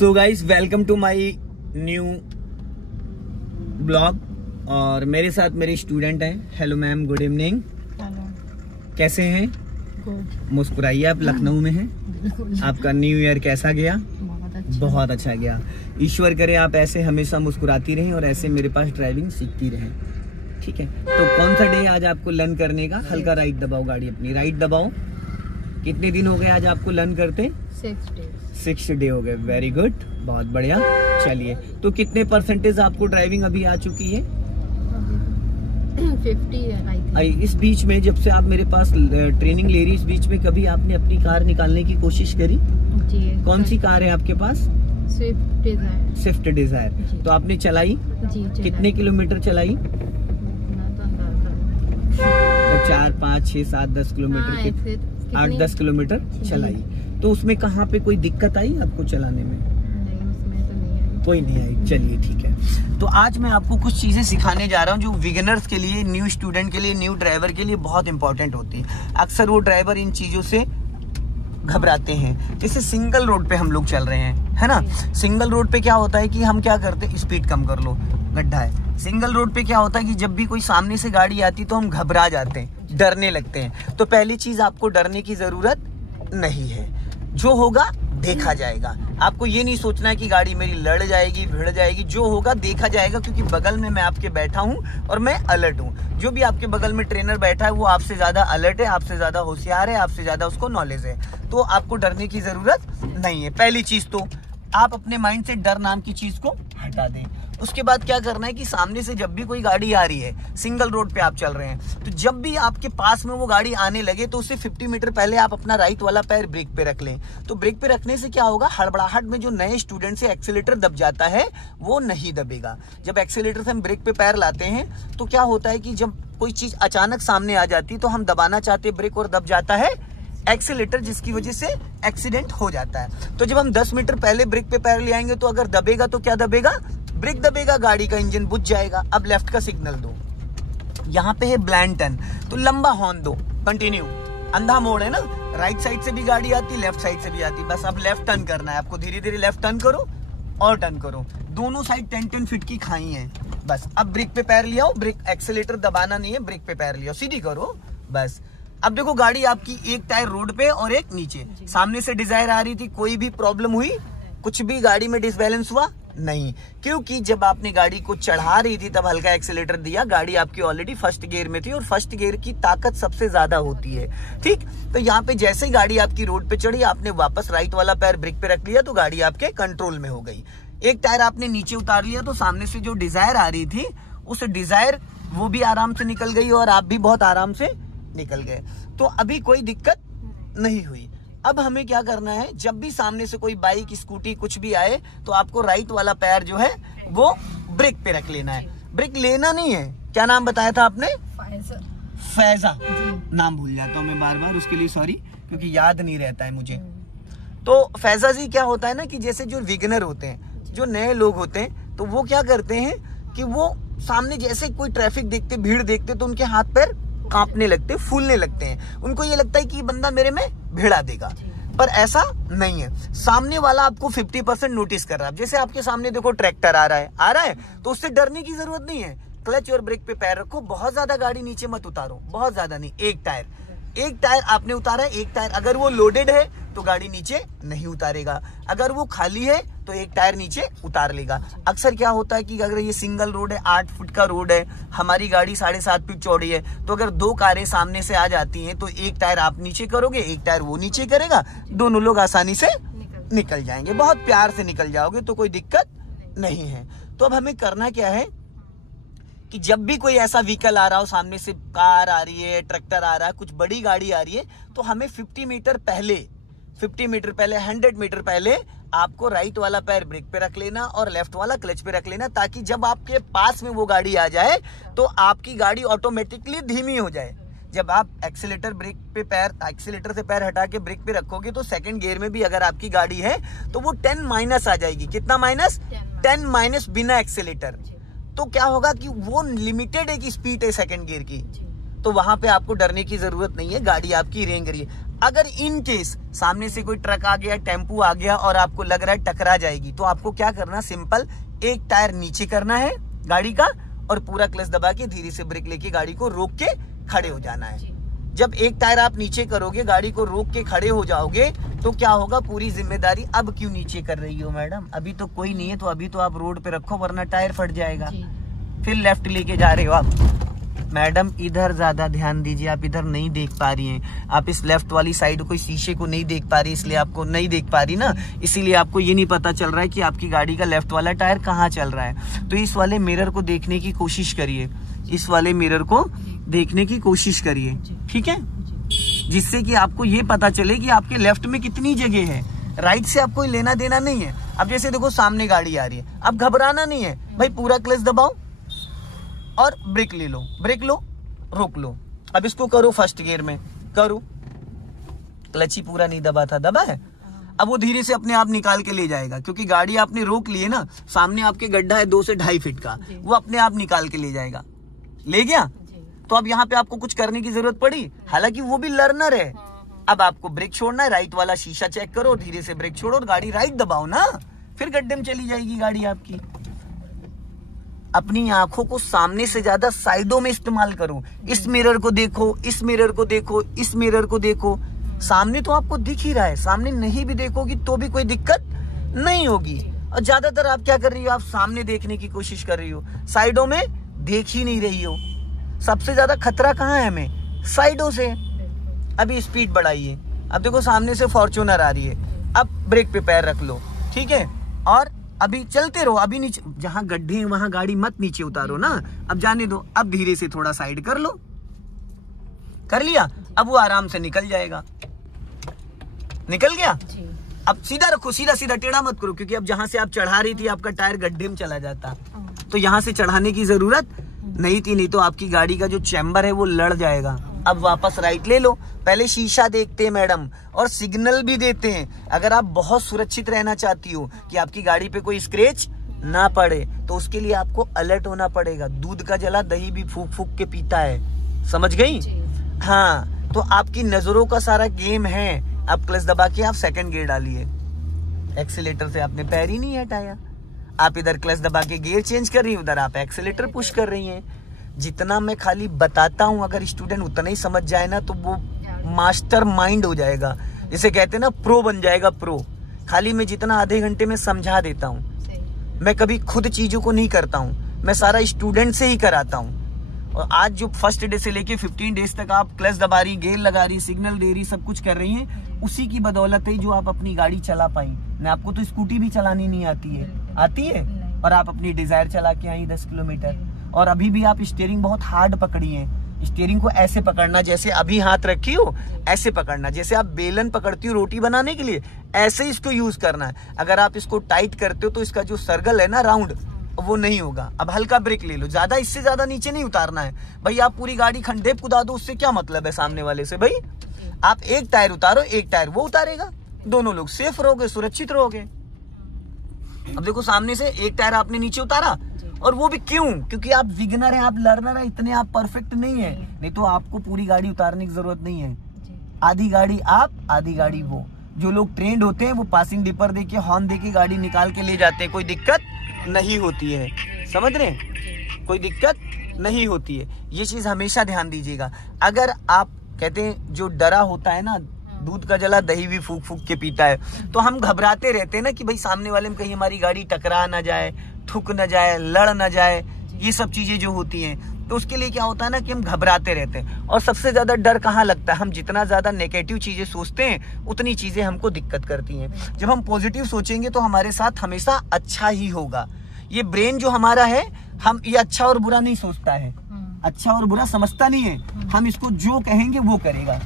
So guys, welcome to my new blog. और मेरे साथ मेरे स्टूडेंट हैं। Hello ma'am, good evening. कैसे हैं? गुड। मुस्कुराइए, आप लखनऊ में हैं। आपका न्यू ईयर कैसा गया? बहुत अच्छा गया। ईश्वर करे आप ऐसे हमेशा मुस्कुराती रहें और ऐसे मेरे पास ड्राइविंग सीखती रहें, ठीक है? तो कौन सा डे आज आपको लर्न करने का? हल्का राइट दबाओ, गाड़ी अपनी राइट दबाओ। कितने दिन हो गए आज आपको लर्न करते? 6 डे हो गए। वेरी गुड, बहुत बढ़िया। चलिए, तो कितने परसेंटेज आपको ड्राइविंग अभी आ चुकी है? 50 है। इस बीच में जब से आप मेरे पास ट्रेनिंग ले रही, इस बीच में कभी आपने अपनी कार निकालने की कोशिश करी? जी। कौन सी कार है आपके पास? Swift Dzire. Swift Dzire. तो आपने चलाई? जी। कितने किलोमीटर चलाई? तो 4, 5, 6, 7, 10 किलोमीटर, 8-10 किलोमीटर चलाई। तो उसमें कहाँ पे कोई दिक्कत आई आपको चलाने में? नहीं, उसमें तो नहीं आई। कोई नहीं आई। चलिए, ठीक है। तो आज मैं आपको कुछ चीजें सिखाने जा रहा हूँ जो बिगिनर्स के लिए, न्यू स्टूडेंट के लिए, न्यू ड्राइवर के लिए बहुत इंपॉर्टेंट होती है। अक्सर वो ड्राइवर इन चीजों से घबराते हैं। जैसे सिंगल रोड पे हम लोग चल रहे हैं, है ना? सिंगल रोड पे क्या होता है कि हम क्या करते हैं, स्पीड कम कर लो, गड्ढा है। सिंगल रोड पे क्या होता है कि जब भी कोई सामने से गाड़ी आती तो हम घबरा जाते हैं, डरने लगते हैं। तो पहली चीज, आपको डरने की जरूरत नहीं है। जो होगा देखा जाएगा। आपको ये नहीं सोचना है कि गाड़ी मेरी लड़ जाएगी, भिड़ जाएगी। जो होगा देखा जाएगा, क्योंकि बगल में मैं आपके बैठा हूँ और मैं अलर्ट हूँ। जो भी आपके बगल में ट्रेनर बैठा है वो आपसे ज्यादा अलर्ट है, आपसे ज्यादा होशियार है, आपसे ज्यादा उसको नॉलेज है। तो आपको डरने की जरूरत नहीं है। पहली चीज तो आप अपने माइंड से डर नाम की चीज को हटा दें। उसके बाद क्या करना है कि सामने से जब भी कोई गाड़ी आ रही है, सिंगल रोड पे आप चल रहे हैं, तो जब भी आपके पास में वो गाड़ी आने लगे तो उससे 50 मीटर पहले आप अपना राइट वाला पैर ब्रेक पे रख लें। तो ब्रेक पे रखने से क्या होगा, हड़बड़ाहट में जो नए स्टूडेंट से एक्सीलेटर दब जाता है वो नहीं दबेगा। जब एक्सीलेटर से हम ब्रेक पे पैर लाते हैं तो क्या होता है कि जब कोई चीज अचानक सामने आ जाती है तो हम दबाना चाहते ब्रेक और दब जाता है एक्सीलेटर, जिसकी वजह से एक्सीडेंट हो जाता है। तो जब हम 10 मीटर पहले ब्रेक पे पैर ले आएंगे तो अगर दबेगा तो क्या दबेगा, ब्रेक दबेगा, गाड़ी का इंजन बुझ जाएगा। अब लेफ्ट का सिग्नल दो, यहाँ पे है ब्लाइंड टर्न, तो लंबा हॉर्न दो, कंटिन्यू। अंधा मोड़ है ना, राइट साइड से भी गाड़ी आती, लेफ्ट साइड से भी आती, बस अब लेफ्ट टर्न करना है आपको। धीरे धीरे लेफ्ट टर्न करो और टर्न करो। दोनों साइड 10-10 फीट की खाई है। बस अब ब्रेक पे पैर लिया, ब्रेक एक्सीलेटर दबाना नहीं है, ब्रेक पे पैर लिया, सीधी करो बस। अब देखो, गाड़ी आपकी एक टायर रोड पे और एक नीचे। सामने से डिजायर आ रही थी, कोई भी प्रॉब्लम हुई? कुछ भी गाड़ी में डिसबैलेंस हुआ? नहीं, क्योंकि जब आपने गाड़ी को चढ़ा रही थी तब हल्का एक्सीलेटर दिया। गाड़ी आपकी ऑलरेडी फर्स्ट गियर में थी और फर्स्ट गियर की ताकत सबसे ज्यादा होती है, ठीक? तो यहाँ पे जैसे ही गाड़ी आपकी रोड पे चढ़ी, आपने वापस राइट वाला पैर ब्रेक पे रख लिया तो गाड़ी आपके कंट्रोल में हो गई। एक टायर आपने नीचे उतार लिया तो सामने से जो डिजायर आ रही थी उस डिजायर वो भी आराम से निकल गई और आप भी बहुत आराम से निकल गए। तो अभी कोई दिक्कत नहीं हुई। अब हमें क्या करना है, जब भी सामने से कोई बाइक, स्कूटी कुछ भी आए तो आपको राइट वाला पैर जो है वो ब्रेक पे रख लेना है। ब्रेक लेना नहीं है। क्या नाम बताया था आपने? फैजा। नाम भूल जाता हूँ मैं बार बार, उसके लिए सॉरी, क्योंकि याद नहीं रहता है मुझे। तो फैजा जी, क्या होता है ना कि जैसे जो बिगिनर होते हैं, जो नए लोग होते हैं, तो वो क्या करते हैं कि वो सामने जैसे कोई ट्रैफिक देखते, भीड़ देखते तो उनके हाथ पैर कांपने लगते, फूलने लगते हैं। उनको ये लगता है कि बंदा मेरे में भिड़ा देगा, पर ऐसा नहीं है। सामने वाला आपको 50% नोटिस कर रहा है। जैसे आपके सामने देखो ट्रैक्टर आ रहा है तो उससे डरने की जरूरत नहीं है। क्लच और ब्रेक पे पैर रखो, बहुत ज्यादा गाड़ी नीचे मत उतारो, बहुत ज्यादा नहीं। एक टायर आपने उतारा है, एक टायर अगर वो लोडेड है तो गाड़ी नीचे नहीं उतारेगा, अगर वो खाली है तो एक टायर नीचे उतार लेगा। अक्सर क्या होता है कि अगर ये सिंगल रोड है, 8 फुट का रोड है, हमारी गाड़ी 7.5 फीट चौड़ी है, तो अगर 2 कारें सामने से आ जाती हैं तो एक टायर आप नीचे करोगे, एक टायर वो नीचे करेगा, दोनों लोग आसानी से निकल जाएंगे। बहुत प्यार से निकल जाओगे, तो कोई दिक्कत नहीं है। तो अब हमें करना क्या है कि जब भी कोई ऐसा व्हीकल आ रहा हो, सामने से कार आ रही है, ट्रैक्टर आ रहा है, कुछ बड़ी गाड़ी आ रही है, तो हमें 50 मीटर पहले, 100 मीटर पहले आपको राइट वाला पैर ब्रेक पे रख लेना और लेफ्ट वाला क्लच पे रख लेना, ताकि जब आपके पास में वो गाड़ी आ जाए तो आपकी गाड़ी ऑटोमेटिकली धीमी हो जाए। जब आप एक्सीलेटर से पैर हटा के ब्रेक पे रखोगे तो सेकंड गियर में भी अगर आपकी गाड़ी है तो वो 10 माइनस आ जाएगी। कितना माइनस? 10 माइनस बिना एक्सीलेटर। तो क्या होगा कि वो लिमिटेड एक स्पीड है सेकंड गियर की, तो वहां पे आपको डरने की जरूरत नहीं है, गाड़ी आपकी रेंग रही है। अगर इन केस सामने से कोई ट्रक आ गया, टेम्पू आ गया और आपको लग रहा है टकरा जाएगी, तो आपको क्या करना, सिंपल एक टायर नीचे करना है गाड़ी का और पूरा क्लच दबा के धीरे से ब्रेक लेके गाड़ी को रोक के खड़े हो जाना है। जब एक टायर आप नीचे करोगे, गाड़ी को रोक के खड़े हो जाओगे, तो क्या होगा, पूरी जिम्मेदारी, अब क्यों नीचे कर रही हो मैडम, अभी तो कोई नहीं है, तो अभी तो आप रोड पे रखो वरना टायर फट जाएगा। फिर लेफ्ट लेके जा रहे हो आप, मैडम इधर ज्यादा ध्यान दीजिए, आप इधर नहीं देख पा रही हैं, आप इस लेफ्ट वाली साइड कोई शीशे को नहीं देख पा रही, इसलिए आपको नहीं देख पा रही ना, इसीलिए आपको ये नहीं पता चल रहा है कि आपकी गाड़ी का लेफ्ट वाला टायर कहाँ चल रहा है। तो इस वाले मिरर को देखने की कोशिश करिए, इस वाले मिरर को देखने की कोशिश करिए, ठीक है, जिससे कि आपको ये पता चले कि आपके लेफ्ट में कितनी जगह है, राइट से आपको लेना देना नहीं है। अब जैसे देखो सामने गाड़ी आ रही है, अब घबराना नहीं है भाई, पूरा क्लच दबाओ और ब्रेक ले लो, ब्रेक लो, रोक लो। अब इसको करो फर्स्ट गियर में, करो, क्लच ही पूरा नहीं दबा था, दबा है, अब वो धीरे से अपने आप निकाल के ले जाएगा, क्योंकि गाड़ी आपने रोक ली है ना, सामने आपके गड्ढा है 2 से 2.5 फीट का, वो अपने आप निकाल के ले जाएगा, ले गया। तो अब यहाँ पे आपको कुछ करने की जरूरत पड़ी, हालांकि वो भी लर्नर है। अब आपको ब्रेक छोड़ना है, राइट वाला शीशा चेक करो, धीरे से ब्रेक छोड़ो और गाड़ी राइट दबाओ ना, फिर गड्ढे में चली जाएगी गाड़ी आपकी। अपनी आंखों को सामने से ज्यादा साइडों में इस्तेमाल करो, इस मिरर को देखो, इस मिरर को देखो, इस मिरर को देखो, सामने तो आपको दिख ही रहा है, सामने नहीं भी देखोगी तो भी कोई दिक्कत नहीं होगी। और ज्यादातर आप क्या कर रही हो, आप सामने देखने की कोशिश कर रही हो, साइडों में देख ही नहीं रही हो। सबसे ज्यादा खतरा कहाँ है हमें, साइडों से। अभी स्पीड बढ़ाइए, अब देखो सामने से फॉर्च्यूनर आ रही है, अब ब्रेक पे पैर रख लो, ठीक है, और अभी चलते रहो, अभी नीचे जहां गड्ढे हैं वहां गाड़ी मत नीचे उतारो ना, अब जाने दो, अब धीरे से थोड़ा साइड कर लो, कर लिया, अब वो आराम से निकल जाएगा, निकल गया। अब सीधा रखो, सीधा सीधा, टेढ़ा मत करो, क्योंकि अब जहां से आप चढ़ा रही थी आपका टायर गड्ढे में चला जाता, तो यहाँ से चढ़ाने की जरूरत नहीं थी, नहीं तो आपकी गाड़ी का जो चैम्बर है वो लड़ जाएगा। अब वापस राइट ले लो, पहले शीशा देखते हैं मैडम और सिग्नल भी देते हैं। अगर आप बहुत सुरक्षित रहना चाहती हो कि आपकी गाड़ी पे कोई स्क्रैच ना पड़े, तो उसके लिए आपको अलर्ट होना पड़ेगा। दूध का जला दही भी फूक फूक के पीता है, समझ गई? हाँ, तो आपकी नजरों का सारा गेम है। अब क्लच दबा के आप सेकंड गियर डालिए, एक्सीलेटर से आपने पैर ही नहीं हटाया, आप इधर क्लच दबा के गियर चेंज कर रही हैं, उधर आप एक्सीलेटर पुश कर रही हैं। जितना मैं खाली बताता हूं, अगर स्टूडेंट उतना ही समझ जाए ना, तो वो मास्टर माइंड हो जाएगा, जिसे कहते हैं ना प्रो बन जाएगा, प्रो। खाली मैं जितना आधे घंटे में समझा देता हूँ, मैं कभी खुद चीजों को नहीं करता हूँ, मैं सारा स्टूडेंट से ही कराता हूँ। और आज जो फर्स्ट डे से लेके 15 डेज तक आप क्लच दबा रही, गियर लगा रही, सिग्नल दे रही, सब कुछ कर रही हैं, उसी की बदौलत है जो आप अपनी गाड़ी चला पाई। मैं आपको तो स्कूटी भी चलानी नहीं आती है, आती है, और आप अपनी डिजायर चला के आई 10 किलोमीटर, और अभी भी आप स्टीयरिंग बहुत हार्ड पकड़ी है। स्टीयरिंग को ऐसे पकड़ना, जैसे अभी हाथ रखी हो ऐसे पकड़ना, जैसे आप बेलन पकड़ती हो रोटी बनाने के लिए, ऐसे इसको यूज करना है। अगर आप इसको टाइट करते हो तो इसका जो सर्कल है ना, राउंड, वो नहीं होगा। अब हल्का ब्रेक ले लो, ज्यादा इससे ज्यादा नीचे नहीं उतारना है भाई। आप पूरी गाड़ी खंडे कुदा दो, उससे क्या मतलब है सामने वाले से भाई। आप एक टायर उतारो, एक टायर वो उतारेगा, दोनों लोग सेफ रहोगे, सुरक्षित रहोगे। अब देखो सामने से एक टायर आपने नीचे उतारा, और वो भी क्यों? क्योंकि आप बिगिनर हैं, आप लर्नर हैं, इतने आप परफेक्ट नहीं है, नहीं तो आपको पूरी गाड़ी उतारने की जरूरत नहीं है। आधी गाड़ी आप, आधी गाड़ी वो। जो लोग ट्रेंड होते हैं वो पासिंग डिपर देके, हॉर्न देके गाड़ी निकाल के ले जाते हैं, कोई दिक्कत नहीं होती है, समझ रहे हैं? कोई दिक्कत नहीं होती है, ये चीज हमेशा ध्यान दीजिएगा। अगर आप कहते हैं जो डरा होता है ना, दूध का जला दही भी फूक फूक के पीता है, तो हम घबराते रहते हैं ना कि भाई सामने वाले में कहीं हमारी गाड़ी टकरा ना जाए, ठुक ना जाए, लड़ ना जाए, ये सब चीजें जो होती हैं, तो उसके लिए क्या होता है ना कि हम घबराते रहते हैं। और सबसे ज्यादा डर कहाँ लगता है? हम जितना ज्यादा नेगेटिव चीजें सोचते हैं उतनी चीजें हमको दिक्कत करती हैं। जब हम पॉजिटिव सोचेंगे तो हमारे साथ हमेशा अच्छा ही होगा। ये ब्रेन जो हमारा है, हम ये अच्छा और बुरा नहीं सोचता है, अच्छा और बुरा समझता नहीं है। हम इसको जो कहेंगे वो करेगा,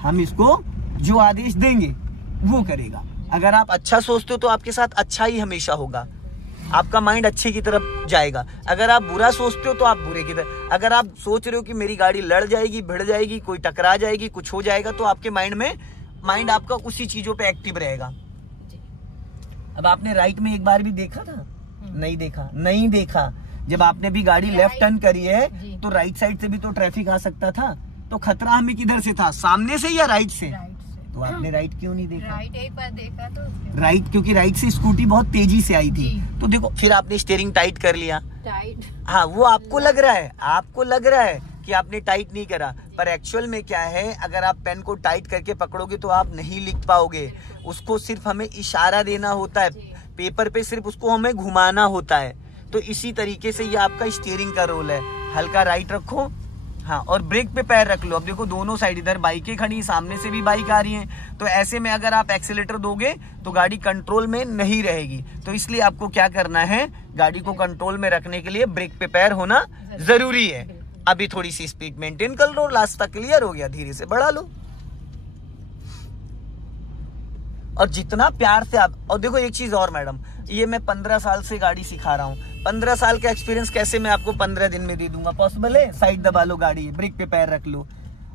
हम इसको जो आदेश देंगे वो करेगा। अगर आप अच्छा सोचते हो तो आपके साथ अच्छा ही हमेशा होगा, आपका माइंड अच्छे की तरफ जाएगा। अगर आप बुरा सोचते हो तो आप बुरे की तरफ। अगर आप सोच रहे हो कि मेरी गाड़ी लड़ जाएगी, भिड़ जाएगी, कोई टकरा जाएगी, कुछ हो जाएगा, तो आपके माइंड आपका उसी चीजों पे एक्टिव रहेगा। अब आपने राइट में एक बार भी देखा था? नहीं देखा, नहीं देखा। जब आपने भी गाड़ी लेफ्ट टर्न करी है तो राइट साइड से भी तो ट्रैफिक आ सकता था, तो खतरा हमें किधर से था, सामने से या राइट से? तो आपने राइट क्यों नहीं देखा? राइट एक बार देखा तो राइट, क्योंकि राइट से स्कूटी बहुत तेजी से आई थी, जी। तो देखो फिर आपने स्टीयरिंग टाइट कर लिया। टाइट, हाँ, वो आपको लग रहा है कि आपने टाइट नहीं करा, पर एक्चुअल में क्या है, अगर आप पेन को टाइट करके पकड़ोगे तो आप नहीं लिख पाओगे। उसको सिर्फ हमें इशारा देना होता है, पेपर पे सिर्फ उसको हमें घुमाना होता है। तो इसी तरीके से ये आपका स्टीयरिंग का रोल है। हल्का राइट रखो, हाँ, और ब्रेक पे पैर रख लो। अब देखो दोनों साइड, इधर बाइकें खड़ी, सामने से भी बाइक आ रही है, तो ऐसे में अगर आप एक्सीलेटर दोगे तो गाड़ी कंट्रोल में नहीं रहेगी। तो इसलिए आपको क्या करना है, गाड़ी को कंट्रोल में रखने के लिए ब्रेक पे पैर होना जरूरी है। अभी थोड़ी सी स्पीड मेंटेन कर लो, रास्ता क्लियर हो गया, धीरे से बढ़ा लो। और जितना प्यार से आप, और देखो एक चीज और मैडम, ये मैं 15 साल से गाड़ी सिखा रहा हूँ, 15 साल का एक्सपीरियंस कैसे मैं आपको 15 दिन में दे दूंगा? पॉसिबल है? साइड दबा लो गाड़ी, ब्रेक पे पैर रख लो,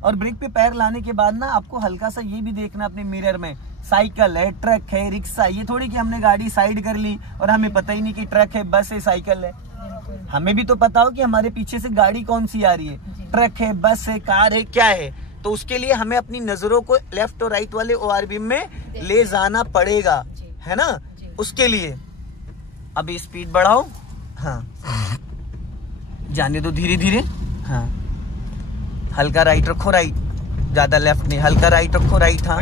और ब्रेक पे पैर लाने के बाद ना आपको हल्का सा ये भी देखना अपने मिरर में, साइकिल है, ट्रक है, रिक्शा, ये थोड़ी कि हमने गाड़ी साइड कर ली और हमें पता ही नहीं कि ट्रक है, बस है, साइकिल है। हमें भी तो पता हो कि हमारे पीछे से गाड़ी कौन सी आ रही है, ट्रक है, बस है, कार है, क्या है। तो उसके लिए हमें अपनी नजरों को लेफ्ट और राइट वाले ओआर बीम में ले जाना पड़ेगा, है ना? उसके लिए अभी स्पीड बढ़ाओ, हाँ, जाने दो धीरे धीरे, हाँ, हल्का राइट रखो, राइट, ज्यादा लेफ्ट नहीं, हल्का राइट रखो, राइट, हाँ।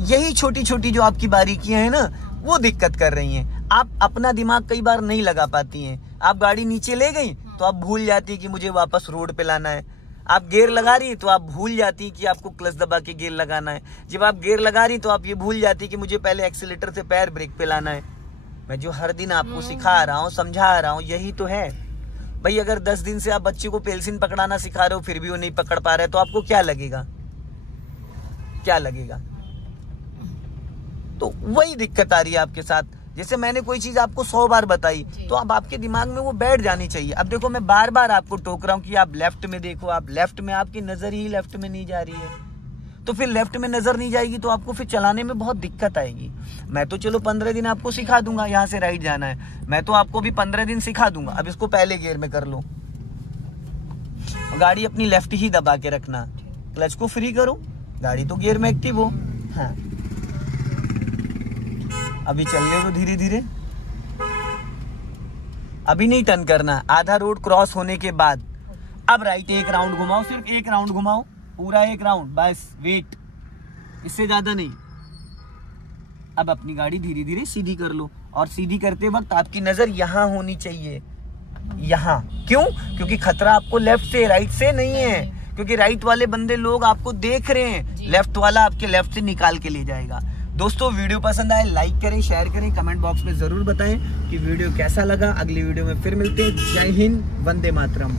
यही छोटी छोटी जो आपकी बारीकियां हैं ना, वो दिक्कत कर रही हैं। आप अपना दिमाग कई बार नहीं लगा पाती हैं। आप गाड़ी नीचे ले गई तो आप भूल जाती कि मुझे वापस रोड पे लाना है। आप गियर लगा रही तो आप भूल जाती कि आपको क्लच दबा के गियर लगाना है। जब आप गियर लगा रही तो आप ये भूल जाती कि मुझे पहले एक्सीलेटर से पैर ब्रेक पे लाना है। मैं जो हर दिन आपको सिखा रहा हूँ, समझा रहा हूँ, यही तो है भाई। अगर 10 दिन से आप बच्चे को पेंसिल पकड़ाना सिखा रहे हो फिर भी वो नहीं पकड़ पा रहे तो आपको क्या लगेगा? क्या लगेगा? तो वही दिक्कत आ रही है आपके साथ। जैसे मैंने कोई चीज आपको 100 बार बताई तो अब आपके दिमाग में वो बैठ जानी चाहिए। अब देखो मैं बार बार आपको टोक रहा हूँ कि आप लेफ्ट में देखो, आप लेफ्ट में, आपकी नजर ही लेफ्ट में नहीं जा रही है, तो फिर लेफ्ट में नजर नहीं जाएगी तो आपको फिर चलाने में बहुत दिक्कत आएगी। मैं तो चलो 15 दिन आपको सिखा दूंगा, यहाँ से राइट जाना है, मैं तो आपको भी 15 दिन सिखा दूंगा। अब इसको पहले गियर में कर लो, गाड़ी अपनी लेफ्ट ही दबा के रखना, क्लच को फ्री करो, गाड़ी तो गियर में एक्टिव हो। हाँ, अभी चल रहे हो धीरे धीरे, अभी नहीं टर्न करना, आधा रोड क्रॉस होने के बाद। अब राइट एक राउंड घुमाओ, सिर्फ एक राउंड घुमाओ, पूरा एक राउंड, बस, वेट, इससे ज्यादा नहीं। अब अपनी गाड़ी धीरे धीरे सीधी कर लो, और सीधी करते वक्त आपकी नजर यहाँ होनी चाहिए, यहाँ। क्यों? क्योंकि खतरा आपको लेफ्ट से, राइट से नहीं है, क्योंकि राइट वाले बंदे लोग आपको देख रहे हैं, लेफ्ट वाला आपके लेफ्ट से निकाल के ले जाएगा। दोस्तों वीडियो पसंद आए लाइक करें, शेयर करें, कमेंट बॉक्स में जरूर बताएं कि वीडियो कैसा लगा। अगली वीडियो में फिर मिलते हैं। जय हिंद, वंदे मातरम।